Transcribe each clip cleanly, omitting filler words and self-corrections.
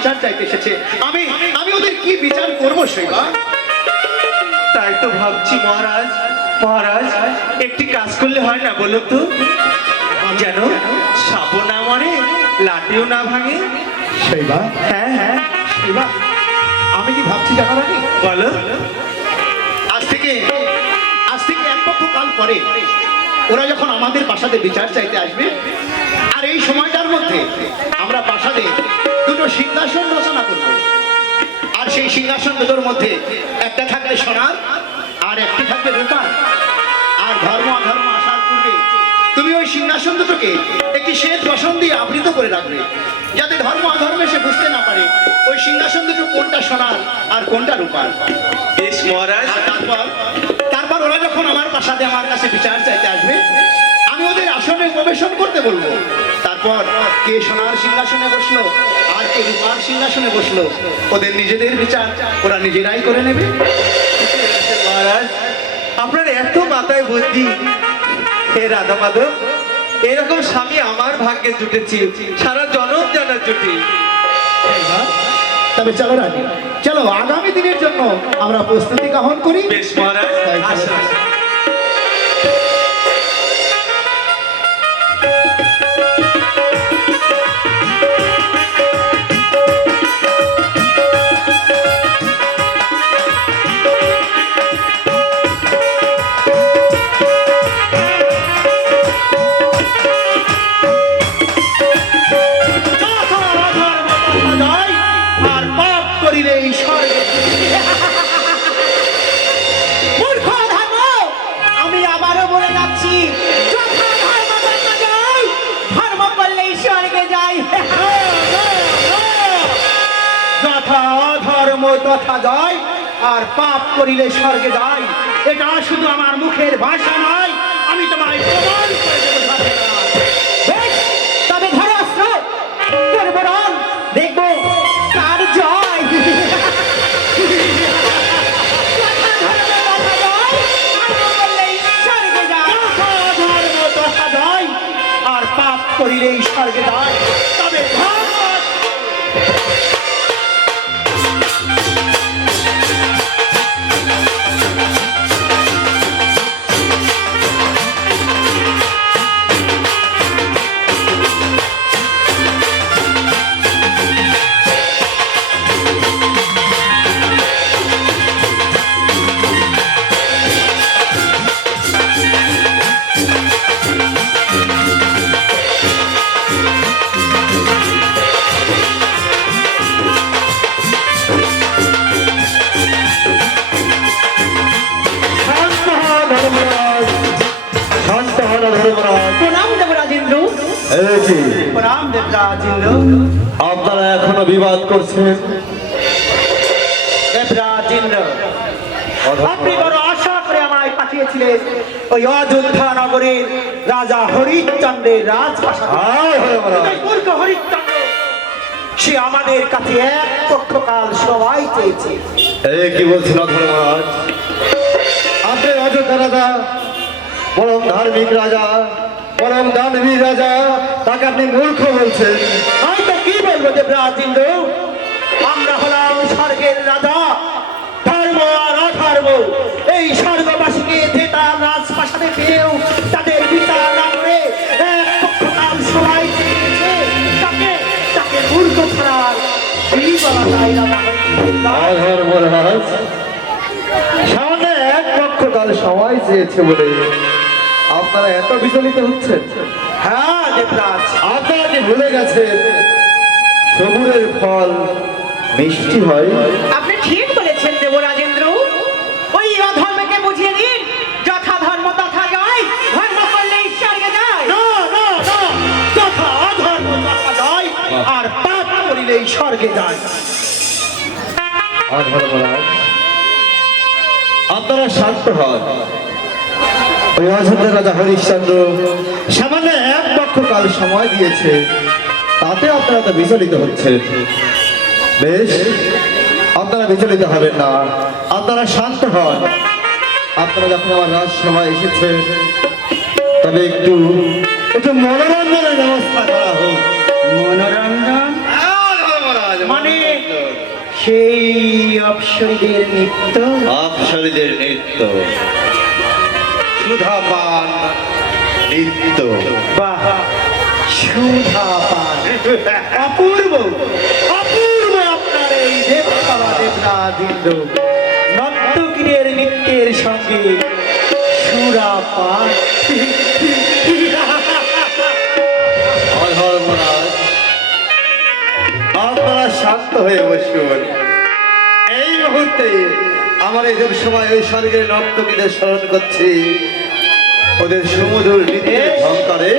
বিচার চাইতে এসেছে। আমি আমি ওদের কি বিচার করবো শৈবা? তাই তো ভাবছি মহারাজ, মহারাজ একটি কাজ করলে হয় না বলো তো? যেন সাপও না মরে, লাঠিও না ভাঙে। শৈবা, হ্যাঁ হ্যাঁ, শৈবা, আমি কি ভাবছি জানো রানী? বলো। আজ থেকে এক পক্ষ কাল পরে ওরা যখন আমাদের প্রাসাদে বিচার চাইতে আসবে, আর এই সময়টার মধ্যে আমরা প্রাসাদে দুটো সিংহাসন রচনা করব। আর সেই সিংহাসন দুটোর মধ্যে একটা থাকবে সোনার আর একটি থাকবে রূপার। আর ধর্ম অধর্ম আসার পূর্বে তুমি ওই সিংহাসন দুটোকে একটি শ্বেত বসন দিয়ে আবৃত করে রাখবে, যাতে ধর্ম অধর্ম এসে বুঝতে না পারে ওই সিংহাসন দুটো কোনটা সোনার আর কোনটা রূপার। বেশ মহারাজ। আর তারপর ওরা যখন আমার প্রাসাদে আমার কাছে বিচার চাইতে আসবে, আমি ওদের আসনে উপবেশন করতে বলবো। তারপর কে সোনার সিংহাসনে বসলো আর কে রূপার সিংহাসনে বসলো, ওদের নিজেদের বিচার ওরা নিজেরাই করে নেবে। মহারাজ, আপনার এত মাথায় বুদ্ধি। হে রাধা মাধব, এরকম স্বামী আমার ভাগ্যে জুটেছি, সারা জনম জানার জুটি। তবে চলো রানী, চলো আগামী দিনের জন্য আমরা প্রস্তুতি গ্রহণ করি। বেশ মহারাজ, আসুন। আর পাপ করিলে এই স্বর্গে। মূর্খ ধর্ম, আমি আবারও বলে যাচ্ছি, যথা ধর্ম তথা জয়, ধর্ম করলে স্বর্গে যাই। যথা অধর্ম তথা জয়, আর পাপ করিলে স্বর্গে যায়। এটা শুধু আমার মুখের ভাষা নয়, আমি তোমায় প্রমাণ করে দেবো ধর্মরাজ। বেশ, তবে ধরো অস্ত্র, করব রণ, দেখবো কার জয়। যথা ধর্ম তথা জয়, ধর্ম করলেই স্বর্গে যাই। যথা অধর্ম তথা জয়, আর পাপ করিলেই স্বর্গে যায়। তবে ধর্ম প্রণাম দেব রাজেন্দ্র। প্রণাম দেবরাজেন্দ্র। আপনারা এখনো বিবাদ করছেন? দেবরাজেন্দ্র, আপনি বড় আশা করে আমায় পাঠিয়েছিলেন ওই অযোধ্যা নগরের রাজা হরিশ্চন্দ্রের রাজপ্রাসাদে। মূর্খ হরিশ্চন্দ্র, সে আমাদের কাছে এক পক্ষকাল সবাই চেয়েছে। কি বলছেন অধর্মরাজ? আপনি অযোধ্যা রাজা, পরম ধার্মিক রাজা, পরম দানবীর রাজা, তাকে আপনি মূর্খ বলছেন? আমি তো কি বলবো দেবরাজেন্দ্র, আমরা হলাম স্বর্গের রাজা। ধর্ম আর অধর্ম এই স্বর্গবাসীকে জেতা রাজপ্রাসাদে পেয়েও তাদের বিচার না করে এক পক্ষকাল সবাই চেয়েছে। তাকে মূর্খ ছাড়ার কি বলা যায় না? অধর্মরাজ, সামনে এক পক্ষকাল সময় চেয়েছে বলে আপনারা এত বিচলিত হচ্ছেন? হ্যাঁ দেবরাজ, আপনারা কি ভুলে গেছেন সবুরের ফল মিষ্টি হয়? আপনি ঠিক বলেছেন দেবরাজেন্দ্র। ওই অধর্মকে বুঝিয়ে দিন, যথা ধর্ম তথা জয়, ধর্ম করলে স্বর্গে যায়। না না না, যথা অধর্ম তথা জয়, আর পাপ করিলেই স্বর্গে যায়। অধর্মরাজ, আপনারা শান্ত হন। ওই অযোধ্যা রাজা হরিশ্চন্দ্র সামান্য এক পক্ষকাল সময় দিয়েছে, তাতে আপনারা তো বিচলিত হচ্ছেন। বেশ, আপনারা বিচলিত হবেন না, আপনারা শান্ত হন। আপনারা যখন আমার রাজসভায় এসেছেন, তবে একটু মনোরঞ্জনের ব্যবস্থা করা হোক। মনোরঞ্জন? মানে সেই অপ্সরীদের নৃত্য। অপ্সরীদের নৃত্য, সুধাপান নৃত্য। বাহ, সুধা পান, অপূর্ব অপূর্ব আপনার এই দেবতারা দেবরাজেন্দ্র নর্তকীদের নৃত্যের সঙ্গে সুরা পান। অধর্মরাজ, আপনারা শান্ত হয়ে বসুন। এই মুহূর্তে আমার এই সময় ওই স্বর্গের নর্তকীদের স্মরণ করছি। ওদের সমুদ্র নৃত্যের ঝঙ্কারে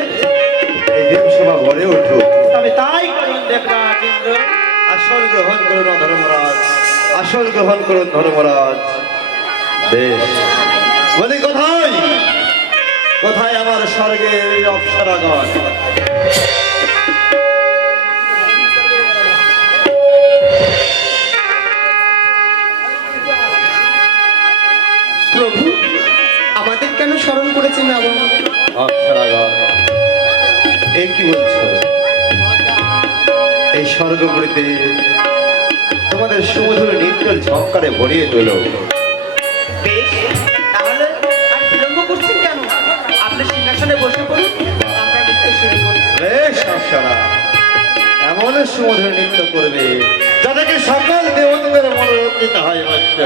এই দেবসভা ভরে উঠুক। তবে তাই করুন দেবরাজেন্দ্র। আসল গ্রহণ করুন ধর্মরাজ, আসল গ্রহণ করুন ধর্মরাজ। বেশ, বলি কোথায় কোথায় আমার স্বর্গের অপ্সরাগণ? প্রভু, আমাদের কেন স্মরণ করেছেন এবং অপ্সরাগণ, এ কি বলছো? এই স্বর্গপুরীতে তোমাদের সুমধুর নৃত্যের ঝঙ্কারে ভরিয়ে তোল। বেশ, তাহলে আর বিলম্ব করছেন কেন? আপনি সিংহাসনে বসে পড়ুন, আমরা নৃত্য শুরু করি। বেশ অপ্সরা, এমন সুমধুর নৃত্য করবে যাতে কি সকল দেবতাদের মনোরঞ্জিত হয়। অবশ্য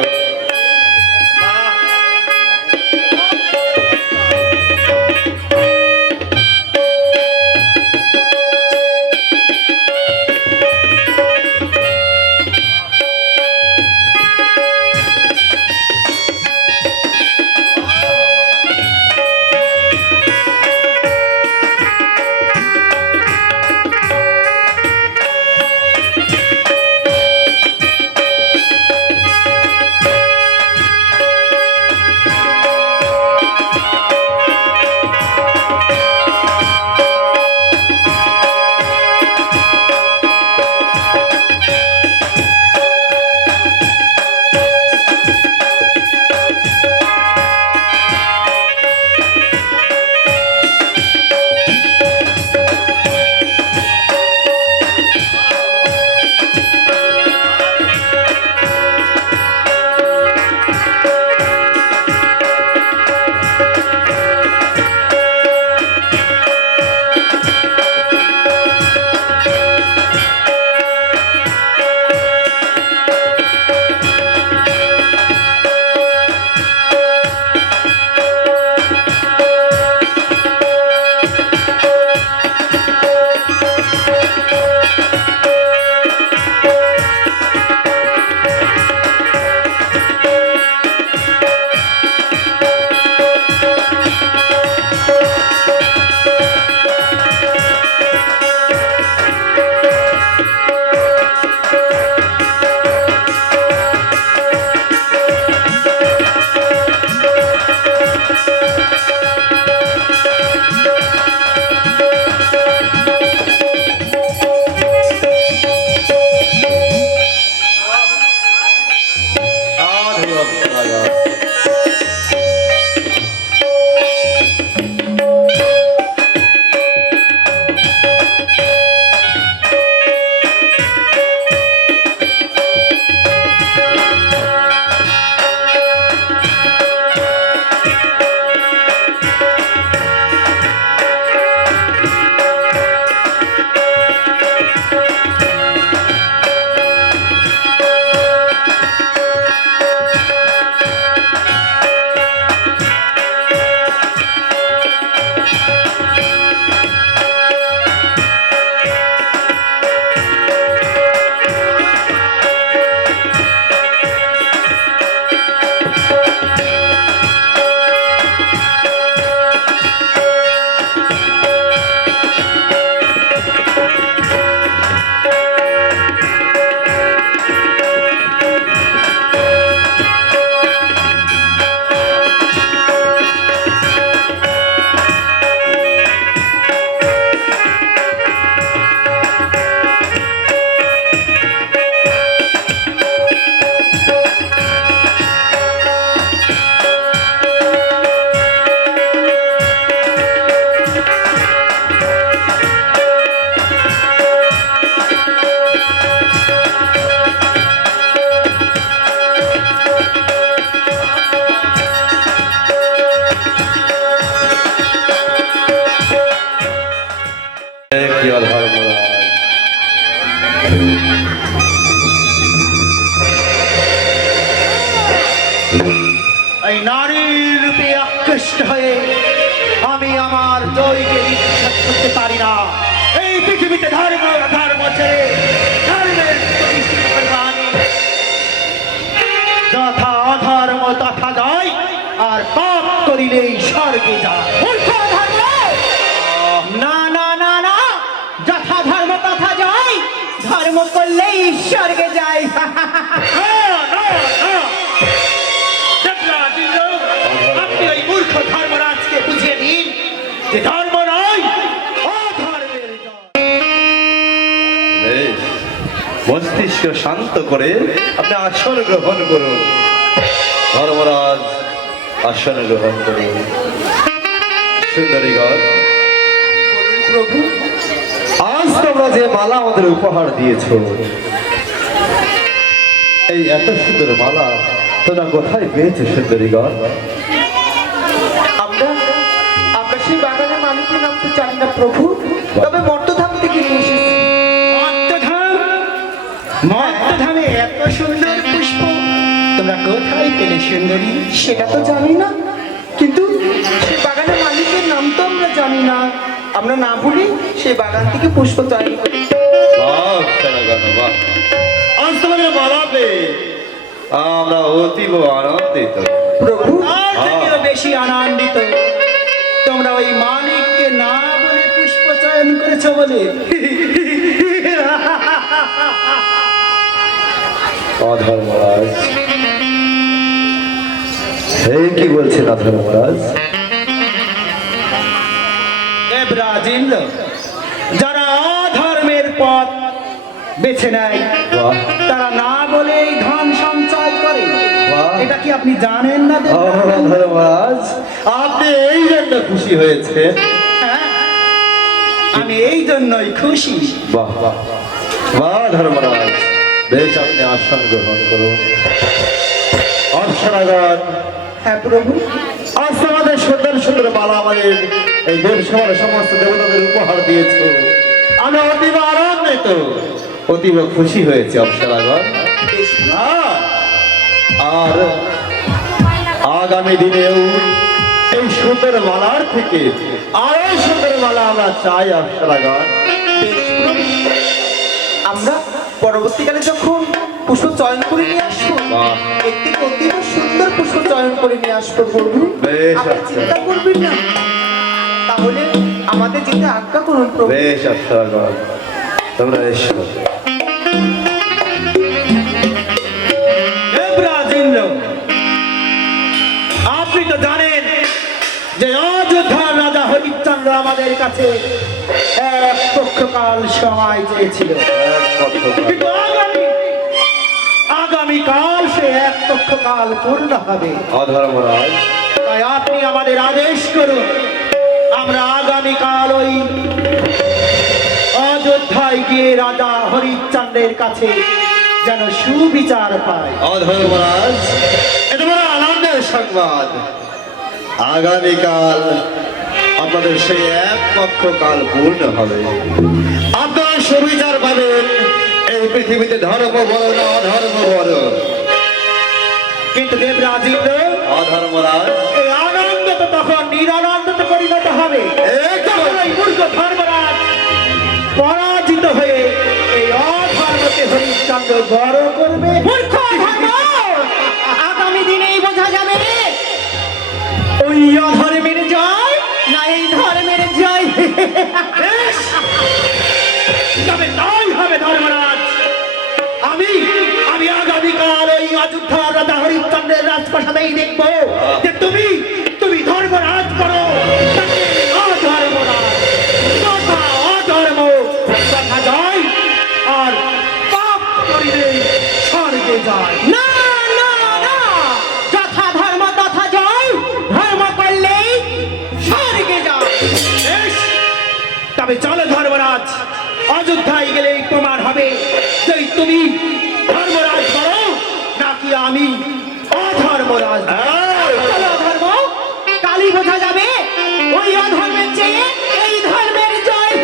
কি অধর্মরাজ! এই নারীর রূপে আকৃষ্ট হয়ে আমি আমার জয়কে বিশ্বাস করতে পারি না। এই পৃথিবীতে ধর্ম ধর্ম ছেড়ে ধর্মের প্রতিষ্ঠিত করব আমি। যথা অধর্ম তথা জয়, আর পাপ করিলেই স্বর্গে যায়। মূর্খ ধর্ম! না না না না, যথা ধর্ম তথা জয়, ধর্ম করলেই স্বর্গে যায়। না, না, না। দেবরাজ, আপনি ওই মূর্খ ধর্মরাজকে বুঝিয়ে দিন যে ধর্ম নয়, অধর্মের জয়। বেশ, মস্তিষ্ক শান্ত করে আপনি আসন গ্রহণ করুন। ধর্মরাজ, আসন গ্রহণ করুন। সুন্দরীগণ, প্রভু, আজ তোমরা যে মালা আমাদের উপহার দিয়েছ, এই এত সুন্দর মালা তোমরা কোথায় পেয়েছো সুন্দরীগণ? আমরা আমরা সেই বাগানের মালিকের নাম তো জানি না প্রভু, তবে মর্তধাম থেকে নিয়ে এসেছি। মর্তধামে এত সুন্দর পুষ্প তোমরা কোথায় পেলে সুন্দরী? সেটা তো জানি না, কিন্তু সেই বাগানের মালিকের নাম তো আমরা জানি না। আমরা না বলি সেই বাগান থেকে পুষ্প চয়ন করি। বাহ, সেনাগণ, বাহ! আজ তোমাদের মালা পেয়ে আমরা অতীব আনন্দিত। প্রভু, তার থেকেও বেশি আনন্দিত তোমরা ওই মালিককে না বলে পুষ্প চয়ন করেছো বলে। অধর্মরাজ, এই কি বলছেন অধর্মরাজ? দেবরাজ ইন্দ্র, যারা অধর্মের পথ বেছে নেয় বাহ! তারা না বলেই ধন সঞ্চয় করে। বাহ! এটা কি আপনি জানেন না দেবরাজ? ধর্মরাজ, আপনি এই জন্য খুশি হয়েছে? হ্যাঁ, আমি এই জন্যই খুশি। বাহ বাহ বাহ! ধর্মরাজ, বেশ, আপনি আসন গ্রহণ করুন। অপ্সরাগণ, হ্যাঁ প্রভু, আজ তোমাদের সুন্দর সুন্দর মালা আমাদের এই দেবসভার সমস্ত দেবতাদের উপহার দিয়েছ। আমি অতীব আনন্দিত, অতীব খুশি হয়েছে অপ্সরাগণ। হ্যাঁ, আর আগামী দিনেও এই সুন্দর মালার থেকে আরো সুন্দর মালা আমরা চাই অপ্সরাগণ। আমরা পরবর্তীকালে যখন পুষ্প চয়ন করে নিয়ে আসবো, বাহ! একটি অতি সুন্দর পুষ্প চয়ন করে নিয়ে আসবো প্রভু। বেশ, আপনি আচ্ছা। চিন্তা করবেন না, তাহলে আমাদের যেতে আজ্ঞা করুন প্রভু। বেশ অপ্সরাগণ, তোমরা এসো। দেবরাজ ইন্দ্র, আপনি তো জানেন যে অযোধ্যার রাজা হরিশ্চন্দ্র আমাদের কাছে এক পক্ষকাল সময় চেয়েছিল, কিন্তু আগামীকাল সে এক পক্ষকাল পূর্ণ হবে। অধর্মরাজ, তাই আপনি আমাদের আদেশ করুন, আমরা আগামীকাল ওই অযোধ্যায় গিয়ে রাজা হরিশ্চন্দ্রের কাছে যেন সুবিচার পায়। অধর্মরাজ, এটা বড় আনন্দের সংবাদ। আগামীকাল আপনাদের সেই এক পক্ষ কাল পূর্ণ হবে। আপনারা সুবিচার পাবেন। এই পৃথিবীতে ধর্ম বড় না অধর্ম বড়। কিন্তু দেবরাজ ইন্দ্র, অধর্মরাজ, এই আনন্দ তো তখন নিরানন্দতে পরিণত হবে। তখন এই মূর্খ ধর্মরাজ পরাজিত হয়ে এই অধর্মকে হরিশ্চন্দ্র বড় করবে। মূর্খ ধর্ম! আগামী দিনেই বোঝা যাবে ওই অধর্মের জয় না এই ধর্মের জয়। বেশ, তবে তাই হবে ধর্মরাজ। আমি আমি আগামীকাল ওই অযোধ্যার রাজা হরিশ্চন্দ্রের রাজপ্রাসাদেই দেখবো যে তুমি তুমি ধর্মরাজ করো নাকি অধর্মরাজ। তথা অধর্ম তথা জয়, আর পাপ করিলে স্বর্গে যায়। না না না, যথা ধর্ম তথা জয়, ধর্ম করলেই স্বর্গে যায়। বেশ, তবে চলো ধর্মরাজ, অযোধ্যায় গেলেই প্রমাণ হবে যে তুমি ধর্মরাজ করো নাকি আমি অধর্মরাজ। চলো ধর্ম, কালই বোঝা যাবে ওই অধর্মের চেয়ে এই ধর্মের জয়।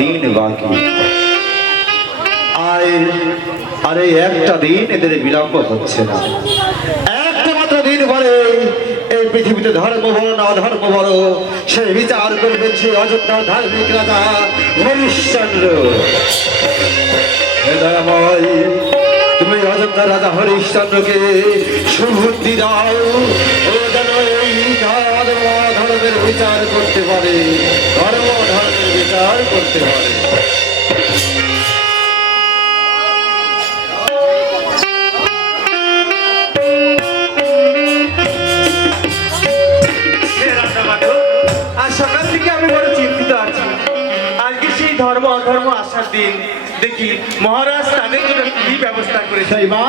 দিন বাকি। আরে একটা দিন এদের বিলম্ব হচ্ছে না। একটা মাত্র দিন পরে এই পৃথিবীতে ধর্ম বলো না অধর্ম বলো, সে বিচার করবেন সেই অযোধ্যার ধার্মিক রাজা হরিশ্চন্দ্র। হে দয়াময়, তুমি অযোধ্যার রাজা হরিশ্চন্দ্রকে সুবুদ্ধি দাও, ও যেন এই ধর্মের বিচার করতে পারে, ধর্মের বিচার করতে পারে। হে রাজামাধব, আজ সকাল থেকে আমি বড় চিন্তিত আছি। আজকে সেই ধর্ম অধর্ম আসার দিন। দেখি মহারাজ তাদের জন্য কি ব্যবস্থা করেছে। শৈবা,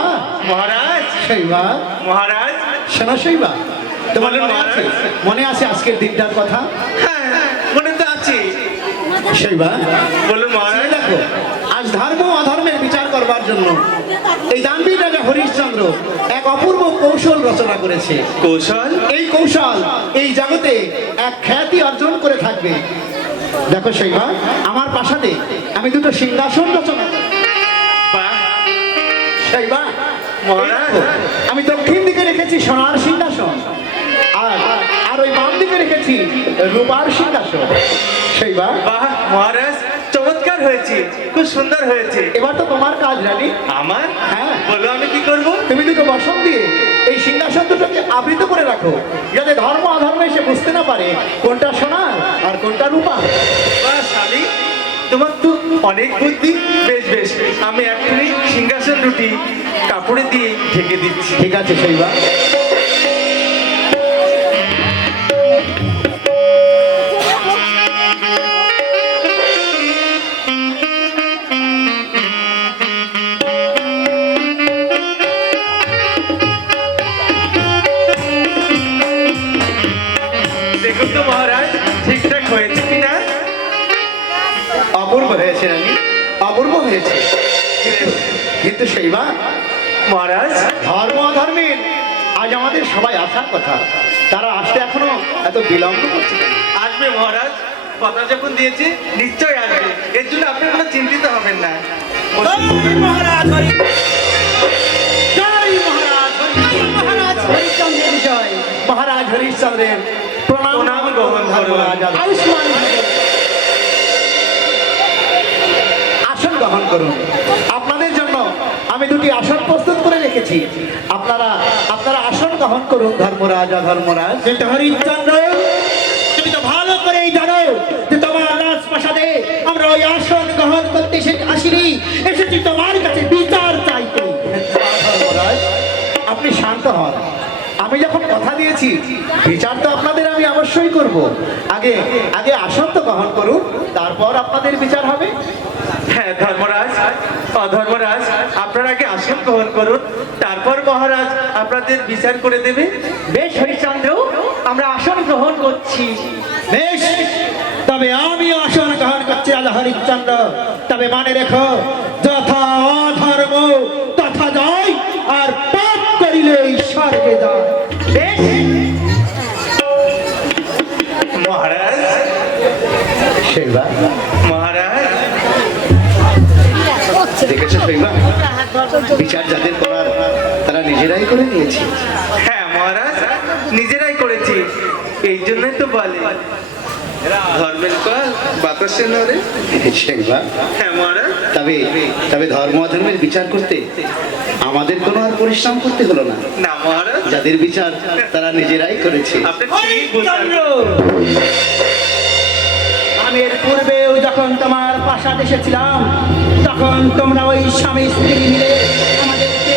মহারাজ, শৈবা, মহারাজ, শোনো শৈবা, তোমার বলেন মনে আছে? মহারাজ। মনে আছে আজকের দিনটার কথা? হ্যাঁ মনে তো আছে। শৈবা, বলুন মহারাজ। এই দেখো, আজ ধর্ম অধর্মের বিচার করবার জন্য এই দানবীর রাজা হরিশ্চন্দ্র এক অপূর্ব কৌশল রচনা করেছে। কৌশল? এই কৌশল এই জগতে এক খ্যাতি অর্জন করে থাকবে। দেখো শৈবা, আমার প্রাসাদে আমি দুটো সিংহাসন রচনা করি। বাহ, শৈবা, মহারাজ। এই দেখো, আমি দক্ষিণ দিকে রেখেছি সোনার সিংহাসন, আর ওই বাম দিকে রেখেছি রূপার সিংহাসন। শৈবা, বাহ মহারাজ, চমৎকার হয়েছে, খুব সুন্দর হয়েছে। এবার তো তোমার কাজ রানী। আমার? হ্যাঁ। বলো আমি কি করব? তুমি দুটো বসন দিয়ে এই সিংহাসন দুটোকে আবৃত করে রাখো, যাতে ধর্ম অধর্ম এসে বুঝতে না পারে কোনটা সোনার আর কোনটা রূপা। বাহ স্বামী, তোমার তো অনেক বুদ্ধি। বেশ বেশ, আমি এখনই সিংহাসন রুটি কাপড়ে দিয়ে ঢেকে দিচ্ছি। ঠিক আছে শৈবা। দেখুন তো মহারাজ, ঠিকঠাক হয়েছে কিনা। অপূর্ব হয়েছে রানী, অপূর্ব হয়েছে। কিন্তু শৈবা, মহারাজ, ধর্ম অধর্মের আজ আমাদের সবাই আসার কথা, তারা আসতে এখনো এত বিলম্ব করছে কেন? আসবে মহারাজ, কথা যখন দিয়েছে নিশ্চয়ই আসবে। এর জন্য আপনি কোনো চিন্তিত হবেন না। মহারাজ হরি জয়, মহারাজ হরি, মহারাজ হরিচন্দ্রের জয়। মহারাজ হরিশ্চন্দ্রের প্রণাম প্রণাম গ্রহণ করুন। ধর্মরাজ। আয়ুষ্মান ভব। আসন গ্রহণ করুন। আপনাদের জন্য আমি দুটি আসন প্রস্তুত করে রেখেছি, আপনারা আপনারা আসন গ্রহণ করুন। ধর্মরাজ ধর্মরাজ। কিন্তু হরিচন্দ্র, তুমি তো ভালো করেই জানো যে তোমার রাজপ্রাসাদে আমরা ওই আসন গ্রহণ করতে আসিনি, এসেছি তোমার কাছে বিচার চাইতে। ধর্মরাজ, আপনি শান্ত হন। আমি যখন কথা দিয়েছি বিচার তো আপনাদের আমি অবশ্যই করব। আগে আগে আসন তো গ্রহণ করুন, তারপর আপনাদের বিচার হবে। হ্যাঁ ধর্মরাজ, অধর্মরাজ, আপনারা আগে আসন গ্রহণ করুন, তারপর মহারাজ আপনাদের বিচার করে দেবে। বেশ হরিচন্দ্র, আমরা আসন গ্রহণ করছি। বেশ, তবে আমিও আসন গ্রহণ করছি রাজা হরিচন্দ্র। তবে মানে রেখো, যথা অধর্ম তথা জয়, আর পাপ করিলে স্বর্গে যায়। বেশ, মহারাজ, শৈবা, মহারাজ, দেখেছো শৈবা, বিচার যাদের করার তারা নিজেরাই করে নিয়েছে। হ্যাঁ মহারাজ, নিজেরাই করেছি। এই জন্যই তো বলে ধর্মের কল বাতাসে নড়ে। শৈবা, হ্যাঁ মহারাজ। তবে তবে ধর্ম অধর্মের বিচার করতে আমাদের কোনো আর পরিশ্রম করতে হলো না। না মহারাজ, যাদের বিচার তারা নিজেরাই করেছে। আপনি ঠিক বলছেন। হরিচন্দ্র, আমি এর পূর্বেও যখন তোমার প্রাসাদ এসেছিলাম, তখন তোমরা ওই স্বামী স্ত্রী মিলে আমাদেরকে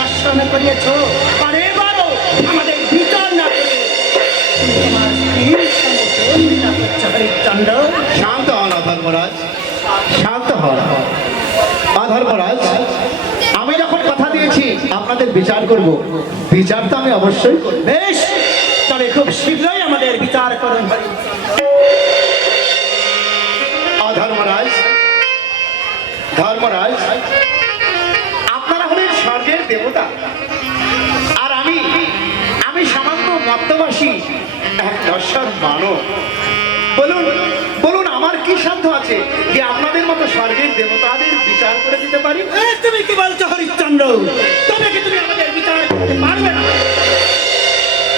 দর্শন করিয়েছ। আর এবারও আমাদের বিচার না করে তুমি তোমার স্ত্রীর সঙ্গে বন্দিতা করছো। হরিচন্দ্র, শান্ত হন অধর্মরাজ, শান্ত হন। অধর্মরাজ, আমি যখন কথা দিয়েছি আপনাদের বিচার করব, বিচার তো আমি অবশ্যই করব। বেশ, তবে খুব শীঘ্রই আমাদের বিচার করুন। অধর্মরাজ, ধর্মরাজ, আপনারা হলেন স্বর্গের দেবতা, আর আমি সামান্য মর্তবাসী এক দর্শন মানব। বলুন বলুন আমার কি সাধ্য আছে যে আপনাদের মতো স্বর্গের দেবতাদের বিচার করে দিতে পারি? তুমি কি বলছো হরিশ্চন্দ্র? তবে কি তুমি আমাদের বিচার করতে পারবে না?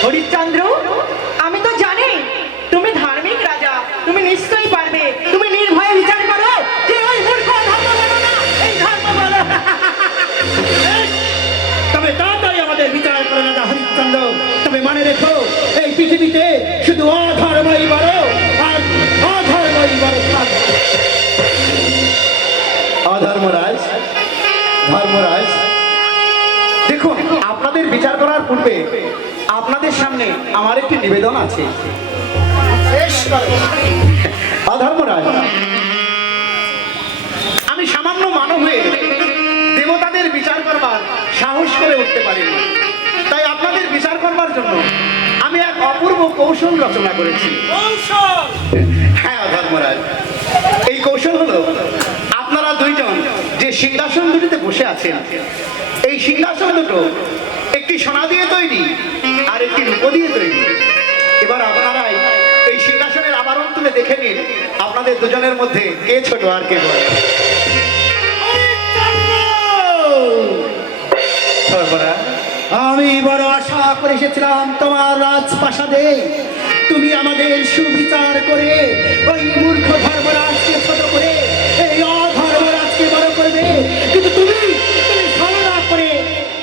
হরিশ্চন্দ্র, আমি তো জানি তুমি ধার্মিক রাজা, তুমি নিশ্চয়ই পারবে। তুমি নির্ভয়ে বিচার করো যে ওই মূর্খ ধর্ম বলো না, এই ধর্ম বলো। তবে তাড়াতাড়ি আমাদের বিচার করে রাজা হরিশ্চন্দ্র। তবে মনে রেখো, এই পৃথিবীতে শুধু অধর্মই বড় আর অধর্মই বড় থাকবে। অধর্মরাজ, ধর্মরাজ, দেখুন আপনাদের বিচার করার পূর্বে আপনাদের সামনে আমার একটি নিবেদন আছে। অধর্মরাজ, আমি সামান্য মানব হয়ে দেবতাদের বিচার করবার সাহস করে উঠতে পারিনি, তাই আপনাদের বিচার করবার জন্য আমি এক অপূর্ব কৌশল রচনা করেছি। হ্যাঁ অধর্মরাজ, এই কৌশল হলো আপনারা দুইজন যে সিংহাসন দুটিতে বসে আছেন, এই সিংহাসন দুটো একটি সোনা দিয়ে তৈরি আর একটি রূপো দিয়ে তৈরি। এবার আপনারাই এই সিংহাসনের আবরণ তুলে দেখে নিন আপনাদের দুজনের মধ্যে কে ছোট আর কে বড়। ধর্মরাজ, আমি বড় আশা করে এসেছিলাম তোমার রাজপ্রাসাদে, তুমি আমাদের সুবিচার করে ওই মূর্খ ধর্মরাজকে ছোট করে এই অধর্মরাজকে বড় করবে, কিন্তু তুমি ছলনা করে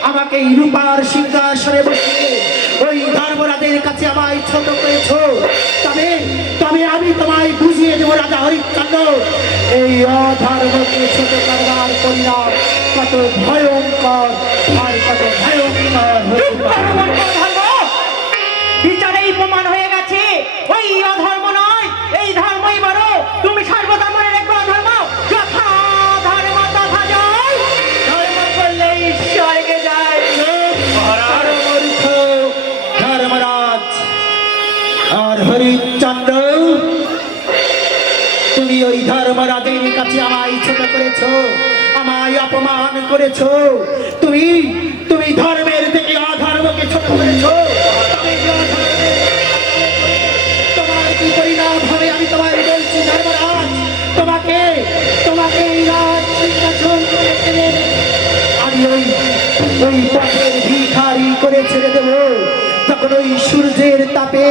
আমাকে এই রূপার সিংহাসনে বসিয়ে ওই ধর্মরাজের কাছে আমায় ছোট করেছো। তবে তবে আমি তোমায় বুঝিয়ে দেবো রাজা হরিশ্চন্দ্র, এই অধর্মকে ছোট করবার পরিণাম কত ভয়ঙ্কর আর কত ভয়ঙ্কর হতে পারে। বিচারেই প্রমাণ হয়ে গেছে ওই অধর্ম নয়, এই ধর্মই বড়। তুমি সর্বদা মনে রেখো, অধর্ম যথা ধর্ম তথা জয়, ধর্ম করলে স্বর্গে যায়। মূর্খ ধর্মরাজ আর হরিশ্চন্দ্র, তুমি ওই ধর্মরাজের কাছে আমায় ছোট করেছো, আমায় অপমান করেছো। তুমি তুমি ধর্মের থেকে অধর্মকে ছোট করেছো। তবে এই অধর্মের তোমার কি পরিণাম হবে আমি তোমায় বলছি ধর্মরাজ। তোমাকে তোমাকে এই রাজ সিংহাসন থেকে টেনে আমি ওই ওই পথের ভিখারি করে ছেড়ে দেবো। তখন ওই সূর্যের তাপে,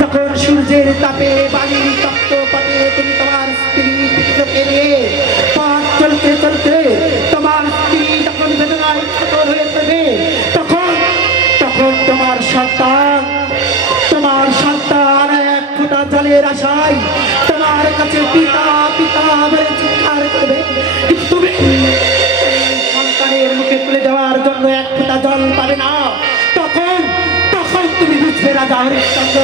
তখন সূর্যের তাপে বালির তপ্ত পথে তুমি তোমার স্ত্রী পুত্রকে নিয়ে পথ চলতে চলতে তোমার স্ত্রী তখন বেদনায় কাতর হয়ে পড়বে। তখন তখন তোমার সন্তান এক ফোঁটা জলের আশায় তোমার কাছে পিতা পিতা বলে চিৎকার করবে, কিন্তু তুমি সন্তানের মুখে তুলে দেওয়ার জন্য এক ফোঁটা জল পাবে না। তখন তখন তুমি বুঝবে রাজা হরিশ্চন্দ্র,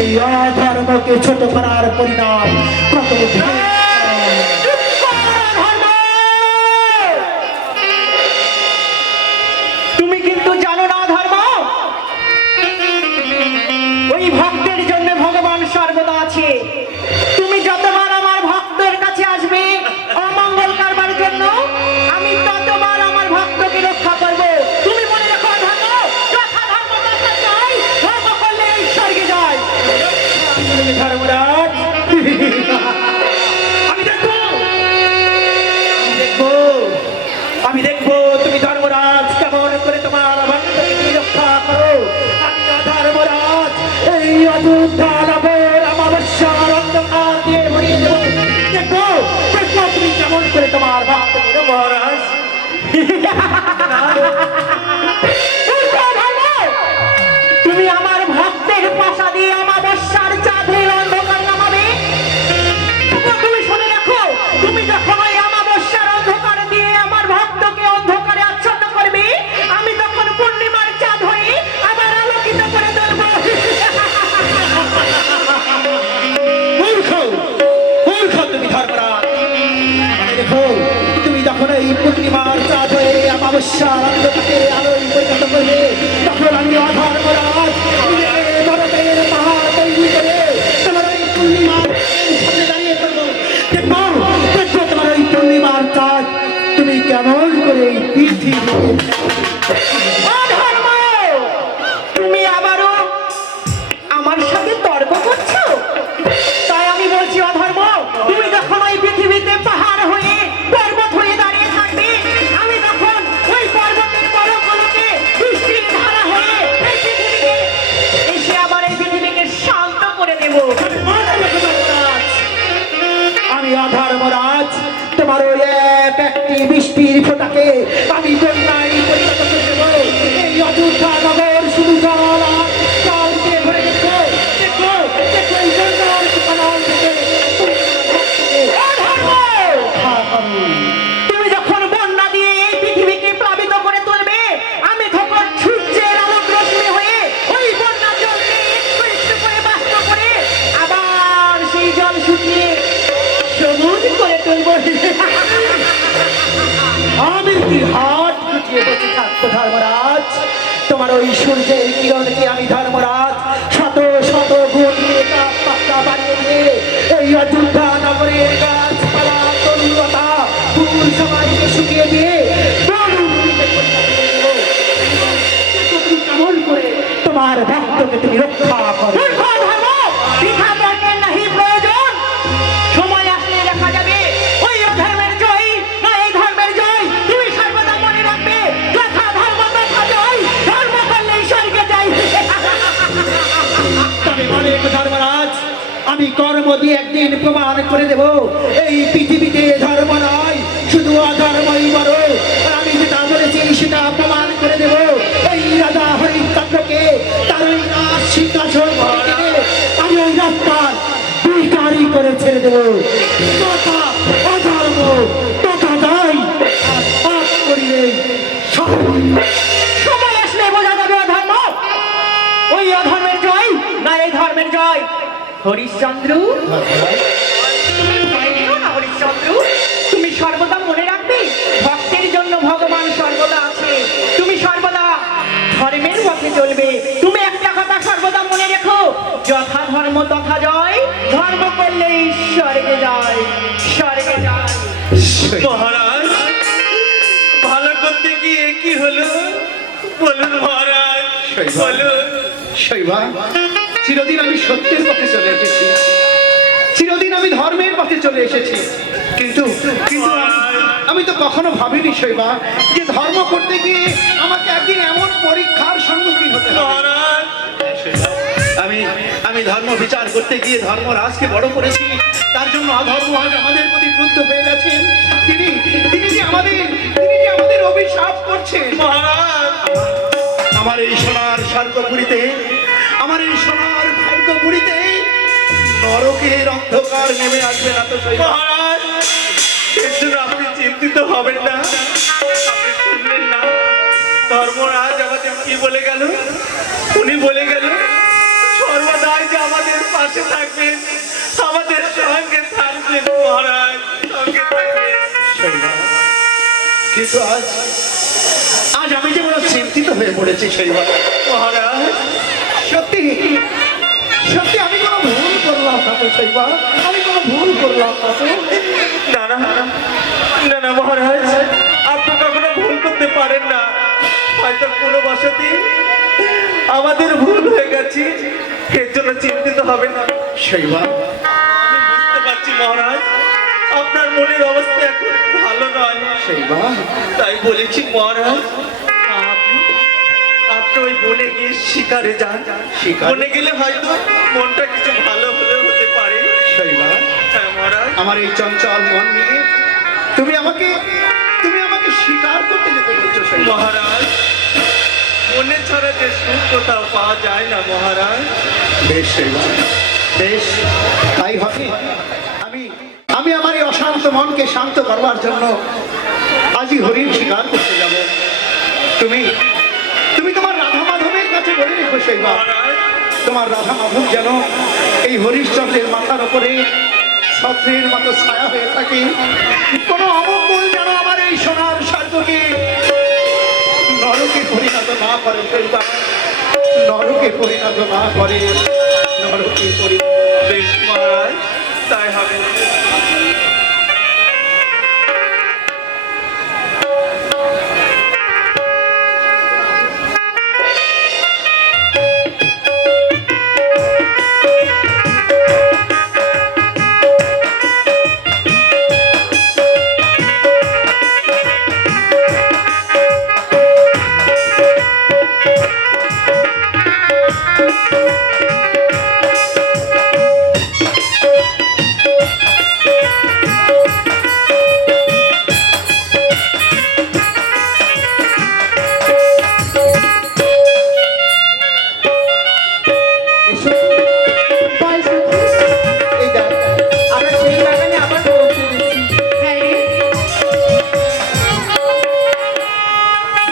এই অধর্মকে ছোট করার পরিণাম কত ভয়ঙ্কর। তুমি কিন্তু জানো না ধর্ম, ওই ভক্তের জন্য ভগবান সর্বদা আছে। তুমি যতবার আমার ভক্তের কাছে আসবে অমঙ্গল করবার জন্য, আমি ততবার আমার ভক্তকে রক্ষা করব। তুমি মনে রেখো, ধর্ম যথা ধর্ম তথা জয়, ধর্ম করলে এই স্বর্গে যায়। ধর্মরাজ, আমি দেখবো আমি দেখবো তুমি ধর্মরাজ কেমন করে তোমার ভক্তকে তুমি রক্ষা করো। আমি ধর্মরাজ এই অযোধ্যা নগর অমাবস্যার অন্ধকার দিয়ে ভরিয়ে দেবো। দেখবো দেখবো তুমি কেমন করে তোমার ভক্তকে রক্ষা করো। মহারাজ, তুমি আমার ভক্তের পাশা দিয়ে অমাবস্যার চাঁদের অন্ধকার নামাবে। তুমি শুনে রাখো, তুমি যখন ওই অমাবস্যার অন্ধকার দিয়ে আমার ভক্তকে অন্ধকারে আচ্ছন্ন করবে, আমি তখন পূর্ণিমার চাঁদ হয়ে আবার আলোকিত করে ধরব। মূর্খ মূর্খ তুমি ধর্মরাজ, মনে রেখো, তুমি যখন এই পূর্ণিমার চাঁদ হয়ে অমাবস্যার অন্ধকারে আলোয় পরিণত করবে, তখন আমি অধর্মরাজ নিজের ভারতের পাহাড় তৈরি করে তোমার ওই পূর্ণিমার সামনে দাঁড়িয়ে করবো। দেখবো দেখবো তোমার ওই পূর্ণিমার চাঁদ তুমি কেমন করে এই পৃথিবীতে অধর্ম, তুমি আবারও আমার সাথে তর্ক করছো? তাই আমি বলছি অধর্ম, ভাগ্যকে আমি বন্যায় পরিণত করে দেবো। এই অযোধ্যা নগর শুধু জল আর জল দিয়ে ভরে গেছে। দেখো দেখো এই বন্যার কানাল থেকে অধর্ম! তুমি যখন বন্যা দিয়ে এই পৃথিবীকে প্লাবিত করে তুলবে, আমি তখন সূর্যের আলোক রশ্মি হয়ে ওই বন্যা জল নিয়ে একটু একটু করে বাষ্প করে আবার সেই জল শুকিয়ে সবুজ করে তুলব। আমি কি হাত গুটিয়ে বসে থাকবো ধর্মরাজ? তোমার ওই সূর্যের কিরণকে আমি ধর্মরাজ শত শত গুণ দিয়ে তাপমাত্রা বাড়িয়ে দিয়ে এই অযোধ্যা নগরের গাছপালা তরুলতা ফুল সবাইকে শুকিয়ে দিয়ে মরুভূমিতে পরিণত করে দেবো। কিন্তু তুমি কেমন করে তোমার ভক্তকে তুমি রক্ষা করো? মূর্খ ধর্ম! বৃথা তর্কের নাহি প্রয়োজন। সময় আসলে দেখা যাবে ওই অধর্মের জয় না এই ধর্মের জয়। তুমি সর্বদা মনে রাখবে, যথা ধর্ম তথা জয়। ধর্ম করলেই স্বর্গে যাই। তবে অনেক ধর্মরাজ, আমি কর্ম দিয়ে একদিন প্রমাণ করে দেব এই পৃথিবীতে ধর্ম নয়, শুধু অধর্মই বড়। আর আমি যেটা বলেছি সেটা প্রমাণ করে দেব। এই রাজা হরিশ্চন্দ্রকে তার ওই রাজ সিংহাসন থেকে আমি ওই রাস্তার বিকারি করে ছেড়ে দেব। তথা অধর্ম তথা দায় আর পাপ করিলে সব সময় আসলে বোঝা যাবে অধর্ম ওই অধর্মের জয় না এই ধর্মের জয়। হরিশ্চন্দ্র, তুমি ভয় পেও না হরিশ্চন্দ্র। তুমি সর্বদা মনে রাখবে, ভক্তের জন্য ভগবান সর্বদা আছে। তুমি সর্বদা ধর্মের পথে চলবে। তুমি একটা কথা সর্বদা মনে রেখো, যথা ধর্ম তথা জয়। ধর্ম করলে স্বর্গে যায়, স্বর্গে যায়। মহারাজ, ভালো করতে গিয়ে কি হলো বলুন মহারাজ, বলুন। শৈবা, চিরদিন আমি সত্যের পথে চলে এসেছি, চিরদিন আমি ধর্মের পথে চলে এসেছি, কিন্তু কিন্তু আমি তো কখনো ভাবিনি শৈবা যে ধর্ম করতে গিয়ে আমাকে একদিন এমন পরীক্ষার সম্মুখীন হতে হবে। মহারাজ, আমি আমি ধর্ম বিচার করতে গিয়ে ধর্মরাজকে বড় করেছি, তার জন্য অধর্ম আজ আমাদের প্রতি ক্রুদ্ধ হয়ে গেছেন। তিনি তিনি যে আমাদের অভিশাপ করছেন। মহারাজ, আমার এই সোনার স্বর্গপুরীতে, আমার এই সোনার ভাগ্যপুরীতে নরকের অন্ধকার নেমে আসবে না তো শৈবা? মহারাজ, এর জন্য আপনি চিন্তিত হবেন না। আপনি শুনলেন না ধর্মরাজ আমাদের কি বলে গেল? উনি বলে গেল সর্বদাই যে আমাদের পাশে থাকবেন, আমাদের সঙ্গে থাকবেন মহারাজ, সঙ্গে থাকবেন। শৈবা, কিন্তু আজ আজ আমি যে বড় চিন্তিত হয়ে পড়েছি শৈবা। মহারাজ, সত্যি সত্যি আমি কোনো ভুল করলাম না তো শৈবা? আমি কোনো ভুল করলাম না তো? না না না না মহারাজ, আপনি কখনো ভুল করতে পারেন না। হয়তো কোনো বসতি আমাদের ভুল হয়ে গেছে, এর জন্য চিন্তিত হবেন না। শৈবা, আমি বুঝতে পারছি মহারাজ, আপনার মনের অবস্থা এখন ভালো নয়। শৈবা, তাই বলেছি মহারাজ, আপনি আপনি ওই বনে গিয়ে শিকারে যান। শিকারে? বনে গেলে হয়তো মনটা কিছু ভালো হলেও হতে পারে। শৈবা, হ্যাঁ মহারাজ। আমার এই চঞ্চল মন নিয়ে তুমি আমাকে স্বীকার করতে যেতে বলছো শৈবা? মহারাজ, মনে ছাড়া যে সুখ কোথাও পাওয়া যায় না মহারাজ। বেশ শৈবা, বেশ, তাই হবে। আমি আমি আমার এই অশান্ত মনকে শান্ত করবার জন্য আজই হরিণ শিকার করতে যাব। তুমি তুমি তোমার রাধা মাধবের কাছে বলে রেখো শৈবা, মহারাজ, তোমার রাধা মাধব যেন এই হরিশ্চন্দ্রের মাথার উপরে ছত্রের মতো ছায়া হয়ে থাকে। কোনো অমঙ্গল যেন আমার এই সোনার স্বর্গকে নরকে পরিণত না করে শৈবা, নরকে পরিণত না করে, নরকে পরিণত। বেশ মহারাজ, তাই হবে।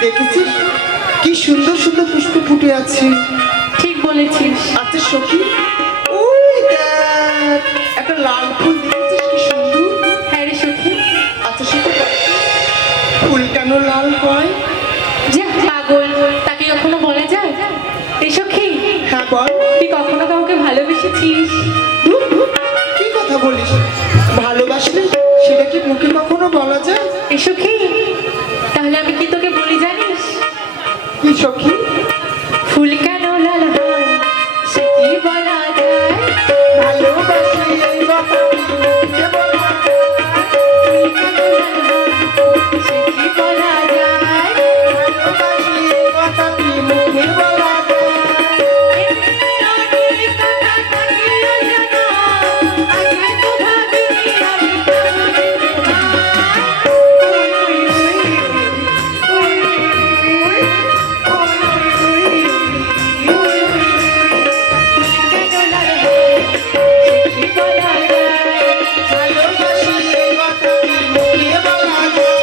দেখেছিস কি সুন্দর সুন্দর পুষ্প ফুটে আছে। ঠিক বলেছিস। আচ্ছা সখী, ওই দেখ একটা লাল ফুল দেখেছিস কি সুন্দর। হ্যাঁ রে সখী। আচ্ছা সেটা ফুল কেন লাল হয়? যা পাগল, তাকে কখনো বলা যায়? এই সখী, হ্যাঁ বল। তুই কখনো কাউকে ভালোবেসেছিস? কি কথা বলিস? ভালোবাসলে সেটা কি মুখে কখনো বলা যায়? এই সখী, তাহলে আমি কি তোকে বলি জানিস? কি সখী? ফুল কেন লাল হয় সে কি বলা যায়? ভালোবাসি এই কথা মুখে বলা যায়। ফুল কেন লাল হয় সে কি বলা যায়? ভালোবাসি এই কথা কি মুখে বলা যায়। অনেক কথা থাকিও জানো, আগে তো ভাবিনি আমি কেমন কেন লাল হয় সে কি বলা যায়? ভালোবাসি এই কথা কি মুখে বলা যায়।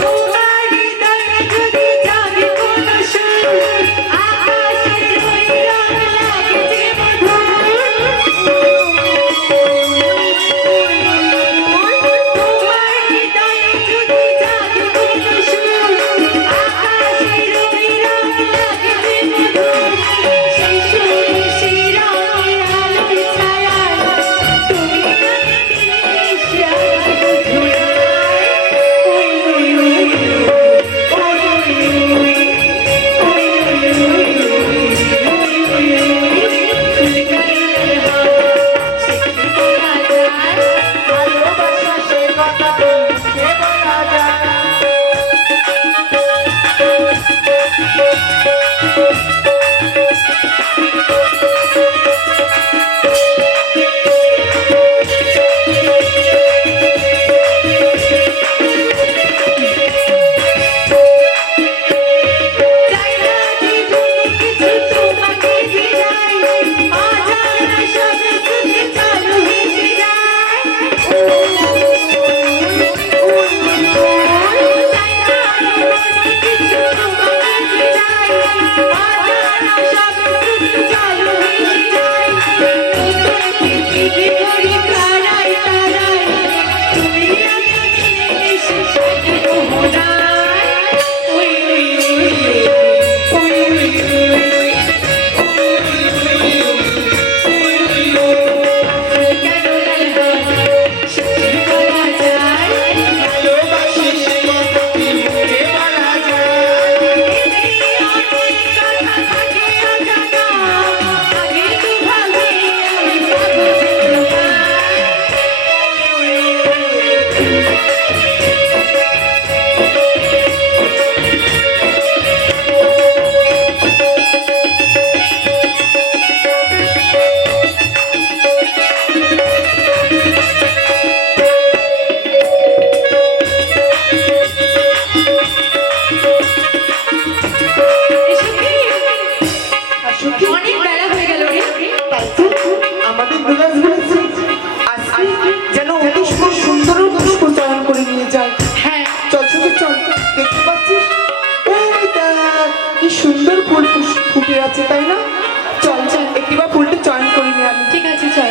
তোমার হৃদয়ে যদি জাগে কোনো সুর, আকাশে জুঁই রং লাগছে তোমার হৃদয়ে যদি জাগে কোনো সুর, আকাশে জুঁই রং লাগছে সেই সুর সেই রঙের আলোয় ছায়ায় তুমি আমি মিশে ভালোবাসা সেই কথা কি মুখে বলা যায়। ভালোবাসি সেই কথা কি মুখে বলা যায়। অনেক বেলা হয়ে গেল রে। আমাদের বিলাস বলেছে আজকে যেন অতি সুন্দর পুষ্প চয়ন করে নিয়ে যায়। হ্যাঁ, চল চল চল, দেখতে পাচ্ছিস ওই দেখ কি সুন্দর ফুল ফুটে আছে তাই না? চল চল একটিবার ফুলটা চয়ন করে নিয়ে আমি। ঠিক আছে চল।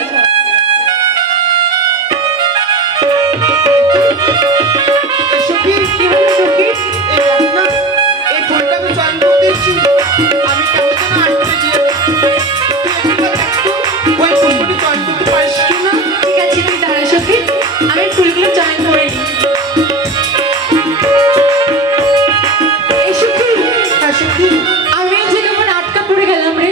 সখী কি হলো সখী? এই দেখ না, এই ফুলটা আমি চয়ন করে দিচ্ছি। আমি কেমন যেন আটকে গিয়েছি। তুই একবার দেখ তো, ওই ফুলগুলো চয়ন করতে পারিস কি না? ঠিক আছে তুই দাঁড়া সখী, আমি ফুলগুলো চয়ন করে নিই। এই সখী, হ্যাঁ সখী, আমিও যে কেমন আটকা পড়ে গেলাম রে।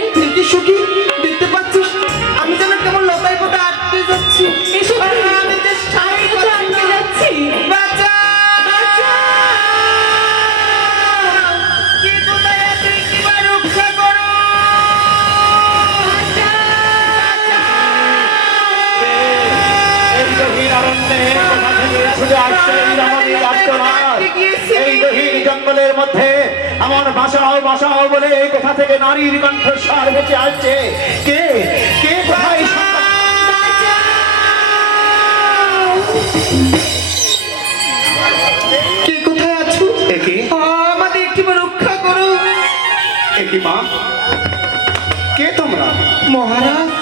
তোমার গিয়েছি। এই গহীন জঙ্গলের মধ্যে আমার বাসাও বাসাও বলে এই কোথা থেকে নারীর কণ্ঠস্বর বেঁচে আসছে। কে কে কোথায় কে কোথায় আছো? একই আমাদের একটু রক্ষা করো একই মা, কে তোমরা? মহারাজ।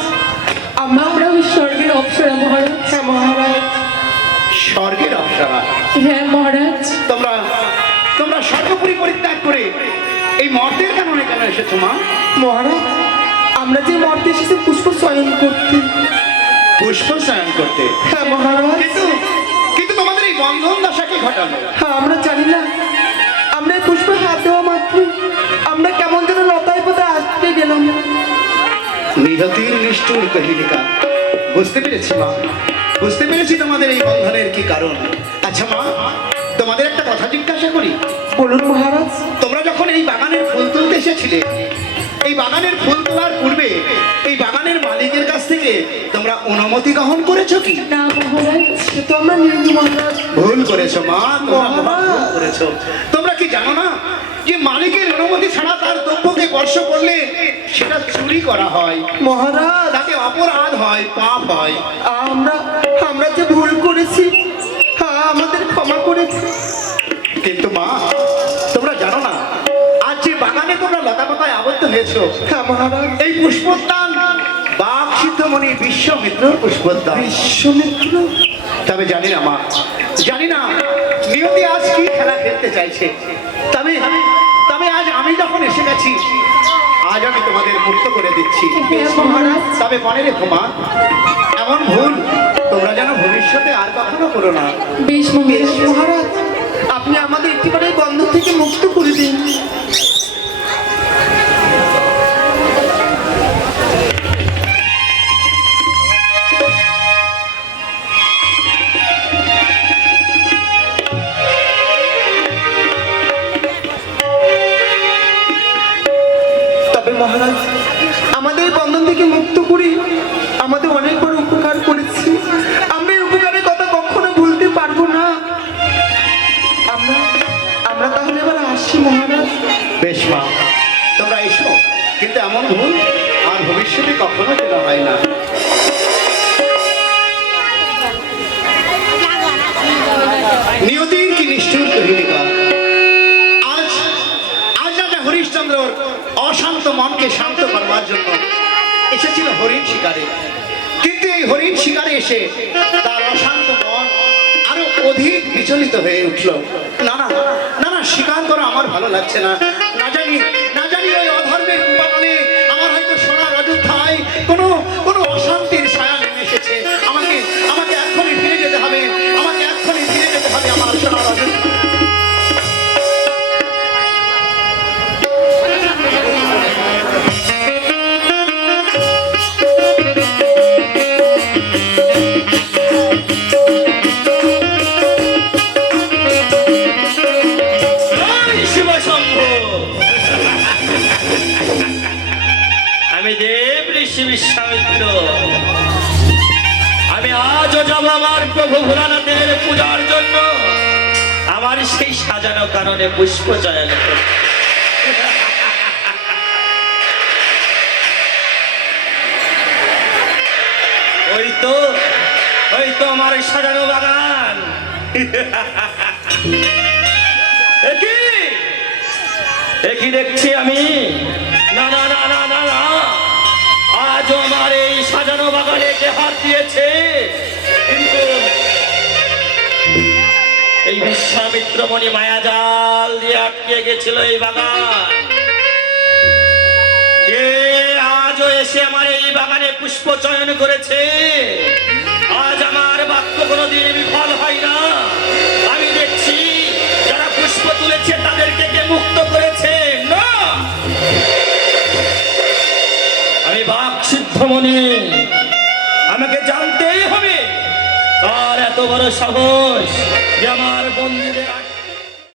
আমরা ওই স্বর্গের অপ্সরা মহারাজ। হ্যাঁ মহারাজ। স্বর্গের অপ্সরা? হ্যাঁ মহারাজ। তোমরা তোমরা সর্বোপরি পরিত্যাগ করে এই মর্তের কারণে কেন এসেছো মা? মহারাজ, আমরা যে মর্তে এসেছি পুষ্প চয়ন করতে। পুষ্প স্নান করতে? হ্যাঁ মহারাজ। কিন্তু কিন্তু তোমাদের এই বন্ধন দশাকে ঘটালো। হ্যাঁ আমরা জানি না, আমরা এই পুষ্পে হাত দেওয়া মাত্র আমরা কেমন যেন লতায় পথে আটকে গেলাম। নিহতির নিষ্ঠুর কাহিনীকা বুঝতে পেরেছি মা, বুঝতে পেরেছি তোমাদের এই বন্ধনের কি কারণ। আচ্ছা মা, তোমাদের একটা কথা জিজ্ঞাসা করি। বলুন মহারাজ। তোমরা যখন এই বাগানের ফুল তুলতে এসেছিলে, এই বাগানের ফুল তোলার পূর্বে এই বাগানের মালিকের কাছ থেকে তোমরা অনুমতি গ্রহণ করেছো কি? না মহারাজ। সে তো আমরা নির্ণয় মহারাজ। ভুল করেছো মা, তোমরা মহা ভুল করেছো। তোমরা কি জানো না যে মালিকের অনুমতি ছাড়া তার দ্রব্যকে স্পর্শ করলে সেটা চুরি করা হয়, মহারাজ তাতে অপরাধ হয়, পাপ হয়। আমরা আমরা যে ভুল করেছি, হ্যাঁ আমাদের ক্ষমা করেছি। কিন্তু মা, তোমরা জানো না আজ যে বাগানে তোমরা লতাপাতায় আবদ্ধ হয়েছো, হ্যাঁ মহারাজ। এই পুষ্পোদ্যান বাঘ সিদ্ধমণি বিশ্বমিত্র পুষ্পোদ্যান। বিশ্বমিত্র? তবে জানি না মা, জানি না নিয়তি আজ কি খেলা খেলতে চাইছে। তবে তবে আজ আমি যখন এসে গেছি, আজ আমি তোমাদের মুক্ত করে দিচ্ছি। হ্যাঁ মহারাজ। তবে মনে রেখো মা, এমন ভুল তোমরা যেন ভবিষ্যতে আর কখনো করো না। বেশ বেশ মহারাজ। মহারাজ, আপনি আমাদের একেবারে এই বন্ধন থেকে মুক্ত করে দিন। তবে মহারাজ, আমাদের এই বন্ধন থেকে মুক্ত করে আমাদের অনেক বড় উপকার করেছি। আমরা এই উপকারের কথা কখনো ভুলতে পারবো না। আমরা আমরা তাহলে এবার আসছি মহারাজ। বেশ মা, তোমরা এসো, কিন্তু এমন ভুল আর ভবিষ্যতে কখনো যেন হয় না। নিয়তির কি নিষ্ঠুর কাহিনীকা। আজ আজ রাজা হরিশ্চন্দ্রর অশান্ত মনকে শান্ত করবার জন্য এসেছিল হরিণ শিকারে। কিন্তু এই হরিণ শিকারে এসে তার অশান্ত মন আরো অধিক বিচলিত হয়ে উঠল। না না না না, শিকার করা আমার ভালো লাগছে না। না জানি না জানি ওই অধর্মের কুপাতনে আমার হয়তো সোনার অযোধ্যায় কোনো কোনো অশান্তির ছায়া নেমে এসেছে। আমাকে আমাকে এক্ষুনি ফিরে যেতে হবে, আমাকে এক্ষুনি ফিরে যেতে হবে আমার সোনার অযোধ্যা। আমি দেব ঋষি বিশ্বামিত্র। আমি আজও যাব আমার প্রভু ভোলানাথের পূজার জন্য আমার সেই সাজানো কারণে পুষ্প চয়ন করতে। ওই তো আমার সাজানো বাগান। একই দেখছি আমি। না না না না না না, আজ আমার এই সাজানো বাগানে কে হাত দিয়েছে? কিন্তু এই বিশ্বামিত্র মণি মায়াজাল দিয়ে আটকে গেছিল এই বাগান। কে আজও এসে আমার এই বাগানে পুষ্প চয়ন করেছে? আজ আমার বাক্য কোনোদিন বিফল হয় না। আমি দেখছি যারা পুষ্প তুলেছে তাদেরকে কে মুক্ত করেছে? না, আমি বাক সিদ্ধমণি, আমাকে জানতেই হবে কার এত বড় সাহস যে আমার বন্ধুদের